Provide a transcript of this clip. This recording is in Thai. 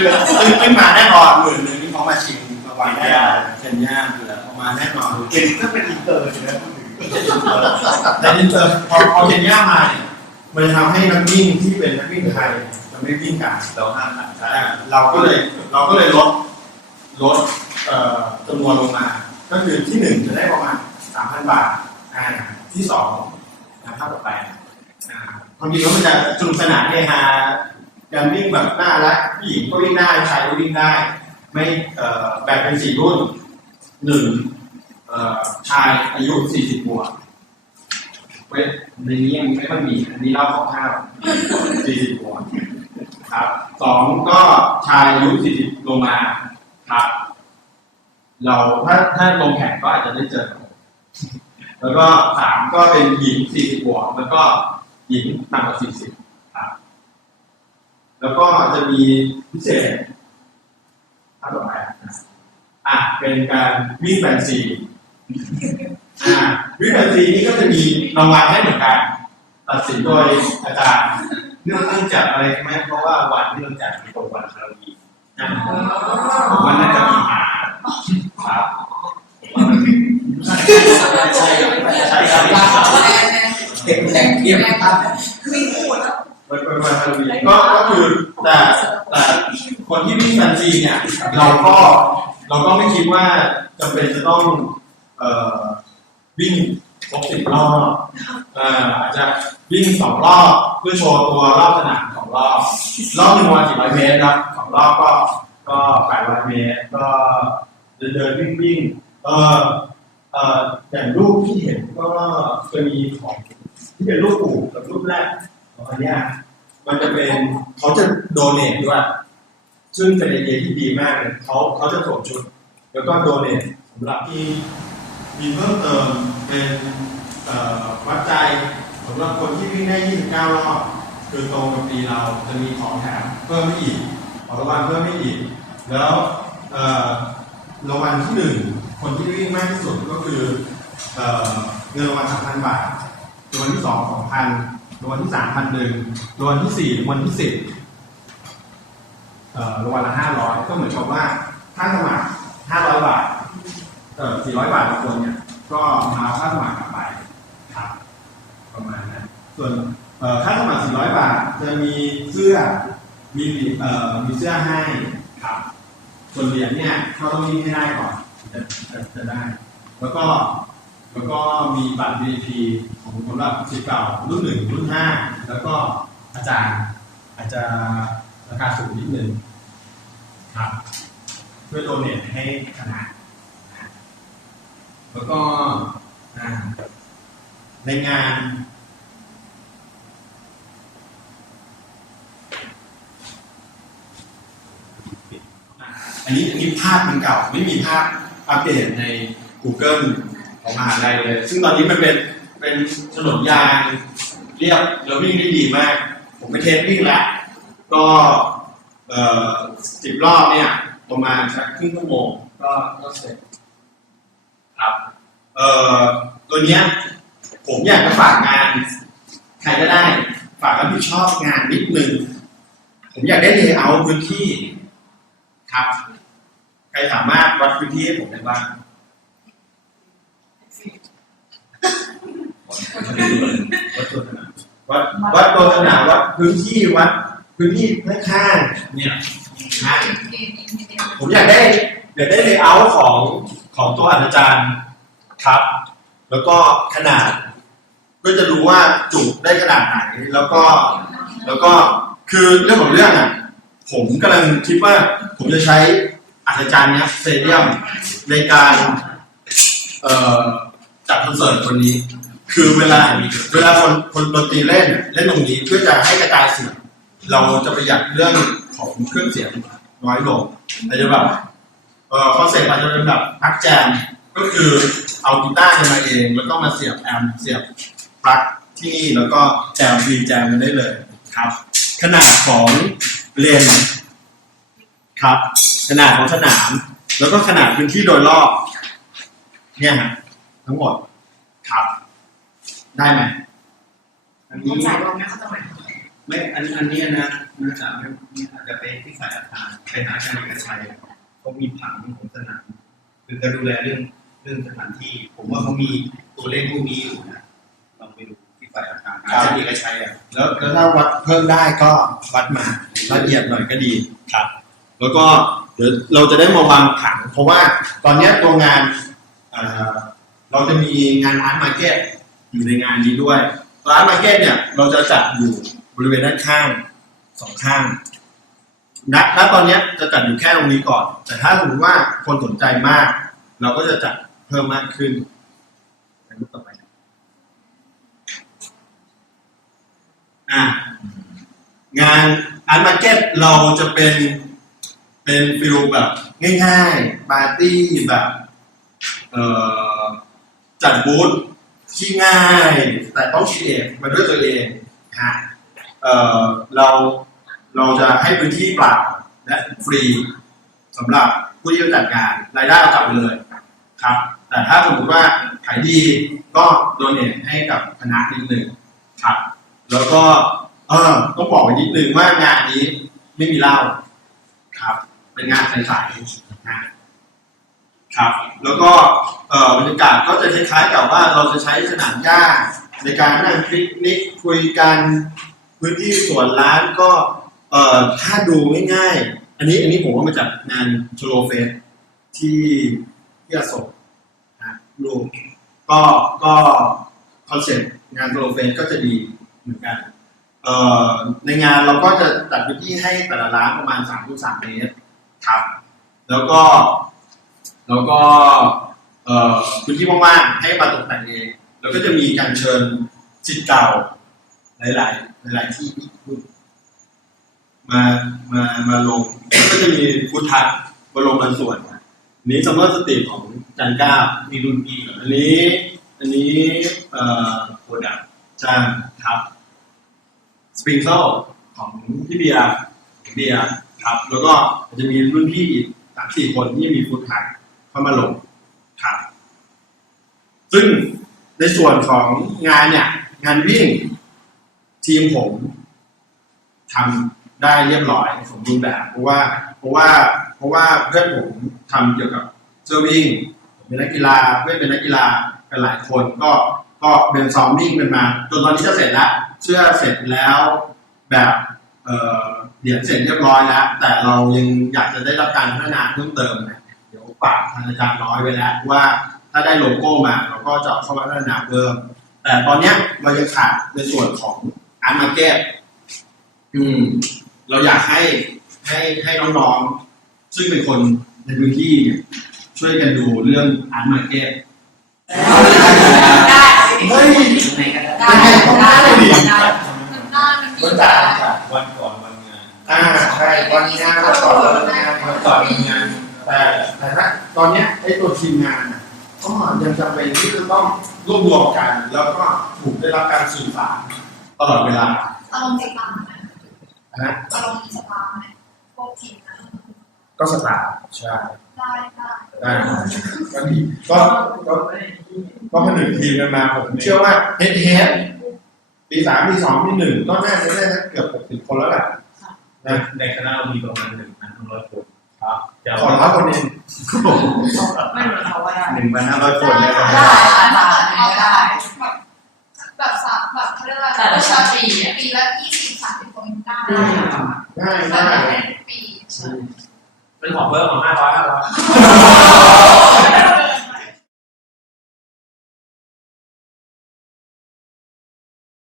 คือคือขึ้นมาแน่นอนหมื่นหนึ่งที่เขามาชิงรางวัลแน่นอนเคนยาคือประมาณแน่นอนเก่งก็เป็นอินเตอร์อยู่นะพูดถึงแต่นี่เจอพอพอเคนยามาเนี่ยมันจะทำให้นักวิ่งที่เป็นนักวิ่งไทยจะไม่วิ่งกันเราห้ามต่างชาอ่าติเราก็เลยเราก็เลยลดลดเอ่อจำนวนลงมา ก็คือที่หนึ่งจะได้ประมาณสามพันบาทอ่าที่สองนะภาพต่อไปอ่าความจริงแล้วมันจะสนุกสนานเฮฮา การวิ่งแบบน่ารักผู้หญิงก็วิ่งได้ชายก็วิ่งได้ ไม่แบ่งเป็นสี่รุ่นหนึ่งชายอายุสี่สิบบวกเว้ยในนี้ยังไม่ค่อยมีอันนี้เล่าคร่าวๆสี่สิบบวกครับสองก็ชายอายุ40ลงมาครับ เราถ้าถ้าลงแข่งก็อาจจะได้เจอ แล้วก็สามก็เป็นหญิง40บวกแล้วก็หญิงต่ำกว่า40ครับ แล้วก็จะมีพิเศษท่าต่อไปนะอะเป็นการวิ่งแฟนซีอ่าวิ่งแฟนซีนี่ก็จะมีรางวัลให้เหมือนกันตัดสินโดยอาจารย์เนื่องเนื่องจากอะไรใช่ไหมเพราะว่าวันที่เราจัดตรงวันฮาโลวีนอะผมว่าน่าจะมีหาครับใช่ใช่ใช่ใช่เด็กแต่งเทียมครับ วันวันวันฮาโลวีนก็ก็คือแต่แต่คนที่วิ่งแฟนซีเนี่ยเราก็เราก็ไม่คิดว่าจำเป็นจะต้องเอ่อวิ่งครบสิบรอบเอ่ออาจจะวิ่งสองรอบเพื่อโชว์ตัวรอบสนามสองรอบรอบหนึ่งวันสี่ร้อยเมตรครับสองรอบก็ก็แปดร้อยเมตรก็เดินเดินวิ่งวิ่งเอ่อเอ่ออย่างรูปที่เห็นก็จะมีของที่เป็นรูปปู่กับรูปแรก ของอันนี้มันจะเป็นเขาจะโดเนทด้วย ซึ่งเป็นไอเดียที่ดีมากเลยเขาเขาจะสวมชุด แล้วก็โดเนทสำหรับที่มีเพิ่มเติมเป็นวัดใจสำหรับคนที่วิ่งได้ 29 รอบคือตรงกับปีเราจะมีของแถมเพิ่มไม่อีกของรางวัลเพิ่มไม่อีก แล้วรางวัลที่หนึ่งคนที่วิ่งมากที่สุดก็คือเอ่อเงินรางวัลสามพันบาทรางวัลที่สองสองพัน รางวัลที่สามพันหนึ่งรางวัลที่สี่รางวัลที่สิบเอ่อรางวัลละห้าร้อยก็เหมือนกับว่าค่าสมัครห้าร้อยบาทเอ่อสี่ร้อยบาทต่อคนเนี่ย ก็มาค่าสมัครกลับไปครับ ประมาณนั้นส่วนเอ่อค่าสมัคร400บาท จะมีเสื้อมีเอ่อมีเสื้อให้ครับ ส่วนเหรียญเนี่ยเขาต้องวิ่งให้ได้ก่อนจะจะจะได้ แล้วก็ แล้วก็มีบัตร VIP ของสำหรับสิษย์เก่ารุ่นหนึ่งรุ่นห้าแล้วก็อาจารย์อาจจะราคาสูงนิดนึงครับเพื่อโดเนทให้คณะแล้วก็ในงานอันนี้อันนี้ภาพมันเก่า ไม่มีภาพอัปเดตใน Google ของมหาลัยเลย ซึ่งตอนนี้มันเป็นเป็นถนนยางเรียบแล้ววิ่งได้ดีมาก ผมไปเทสวิ่งแล้วก็เอ่อสิบรอบเนี่ย ประมาณสักครึ่งชั่วโมงก็ก็เสร็จครับเอ่อตัวเนี้ยผมอยากจะฝากงาน ใครก็ได้ ฝากรับผิดชอบงานนิดนึงผมอยากได้เลเยอร์พื้นที่ครับ ใครสามารถวัดพื้นที่ให้ผมได้บ้าง วัดตัวสนามวัดวัดตัวสนามวัดพื้นที่วัดพื้นที่ข้างๆเนี่ยนะผมอยากได้อยากได้เลเยอร์ของของตัวอาจารย์ครับ แล้วก็ขนาด ก็จะรู้ว่าจุได้ขนาดไหน แล้วก็แล้วก็คือเรื่องของเรื่องอะผมกำลังคิดว่าผมจะใช้อาจารย์เนี้ยเตเดียมในการจัดคอนเสิร์ตคนนี้ คือเวลาเวลาคนคนดนตรีเล่นเล่นตรงนี้เพื่อจะให้กระจายเสียงเราจะประหยัดเรื่องของเครื่องเสียงน้อยลงแต่จะแบบเออคอนเซ็ปต์อาจจะเป็นแบบพักแจมก็คือเอากีตาร์กันมาเอง แล้วก็มาเสียบแอมเสียบปลั๊กที่นี่แล้วก็แจมฟรีแจมกันได้เลยครับ ขนาดของเลนครับ ขนาดของสนาม แล้วก็ขนาดพื้นที่โดยรอบ เนี่ยฮะทั้งหมดครับ ได้ไหมอันนี้จ่ายรวมนะเขาจะหมายไม่อันอันเนี้ยนะน่าจะไม่อาจจะเป็นที่ฝ่ายอาคารไปหาการเอกชัยเขามีผังของสนามคือการดูแลเรื่องเรื่องสถานที่ ผมว่าเขามีตัวเลขพวกนี้อยู่นะลองไปดูที่ฝ่ายอาคารอาจารย์เอกชัยอะแล้วแล้วถ้าวัดเพิ่มได้ก็วัดมาละเอียดหน่อยก็ดีครับ แล้วก็เดี๋ยวเราจะได้มาวางผังเพราะว่าตอนเนี้ยตัวงานเอ่อเราจะมีงานอาร์ตมาร์เก็ต อยู่ในงานนี้ด้วย ร้านมาร์เก็ตเนี่ย เราจะจัดอยู่บริเวณด้านข้างสองข้างณณตอนนี้จะจัดอยู่แค่ตรงนี้ก่อน แต่ถ้าสมมติว่าคนสนใจมาก เราก็จะจัดเพิ่มมากขึ้นไปรูปต่อไปอะงานอาร์ตมาร์เก็ตเราจะเป็นเป็นฟิลแบบง่ายๆ ปาร์ตี้แบบ เอ่อ จัดบูธ ที่ง่าย แต่ต้องคิดเองมาด้วยตัวเองฮะเอ่อเราเราจะให้พื้นที่เปล่าและฟรีสำหรับผู้ที่จะจัดงานรายได้เอากลับไปเลยครับ แต่ถ้าสมมติว่าขายดีก็โดเนทให้กับคณะนิดหนึ่งครับ แล้วก็เออต้องบอกไว้นิดนึงว่างานนี้ไม่มีเหล้าครับ เป็นงานใสๆนะ ครับแล้วก็บรรยากาศก็จะคล้ายๆกับว่าเราจะใช้สนามหญ้าในการนั่งปิกนิกคุยกันพื้นที่สวนร้านก็ถ้าดูง่ายๆ อันนี้อันนี้ผมว่ามาจากงานโชโลเฟสที่ที่อโศกนะรูมก็ก็คอนเซ็ปต์งานโชโลเฟสก็จะดีเหมือนกันในงานเราก็จะจัดพื้นที่ให้แต่ละร้านประมาณ3คูณ3เมตรครับ แล้วก็ แล้วก็พื้นที่ว่างๆให้มาตกแต่งเองแล้วก็จะมีการเชิญสิทธิ์เก่าหลายๆหลาย ๆ ที่มามามาลงก็จะมีพุทธะมาลงบางส่วนอันนี้ซัมเมอร์สตรีของจันก้ามีรุ่นพี่อันนี้ อันนี้เอ่อโปรดักจ้างครับสปริงเกิลของพี่เบียร์เบียร์ครับ แล้วก็จะมีรุ่นพี่อีกสามสี่คนที่มีฟูดทัก เข้ามาลงครับซึ่งในส่วนของงานเนี่ย งานวิ่งทีมผมทำได้เรียบร้อยสมบูรณ์แบบเพราะว่าเพราะว่าเพราะว่าเพื่อนผมทำเกี่ยวกับเสื้อวิ่งผมเป็นนักกีฬาเพื่อนเป็นนักกีฬากันหลายคนก็ก็เป็นซ้อมวิ่งกันมาจนตอนนี้จะเสร็จแล้วเชื่อเสร็จแล้วแบบเออเหรียญเสร็จเรียบร้อยแล้วแต่เรายังอยากจะได้รับการพัฒนาเพิ่มเติมนะ ฝากทางอาจารย์น้อยไว้แล้วว่าถ้าได้โลโก้มาเราก็จะเข้ามาพัฒนาเพิ่ม แต่ตอนเนี้ยเรายังขาดในส่วนของอาร์ตมาร์เก็ตอืม เราอยากให้ให้ให้น้องๆ ซึ่งเป็นคนในพื้นที่เนี่ยช่วยกันดูเรื่องอาร์ตมาร์เก็ตได้เฮ้ยได้ได้ได้ได้มันได้มันมีวันจันทร์วันก่อนวันงานอ่าใช่วันงานวันต่อวันงานวันต่อวันงาน แต่แต่ถ้าตอนเนี้ยไอ้ตัวทีมงานน่ะก็ยังจำเป็นที่จะต้องรวบรวมกัน แล้วก็ถูกได้รับการสื่อสารตลอดเวลาอารมณ์สตาร์ไหมนะอารมณ์สตาร์ไหมพวกทีมนะก็สตาร์ทใช่ได้ได้ได้ก็ดีก็ก็ก็ผนึกทีมกันมาผมเชื่อว่าเฮดเฮดปีสามปีสองปีหนึ่งก็น่าจะได้สักเกือบหกสิบคนแล้วแหละนะในคณะเรามีประมาณหนึ่งพันร้อยคนครับจะ ขอร้อยคนเองไม่รู้เขาว่าได้หนึ่งพันห้าร้อยคนเลยนะได้ได้ได้แบบแบบสามแบบเขาเรียกว่าแต่ละปีปีละยี่สิบสามสิบคนได้ได้ได้ได้ได้ปีเป็นของเพิ่มของห้าร้อยห้าร้อยไ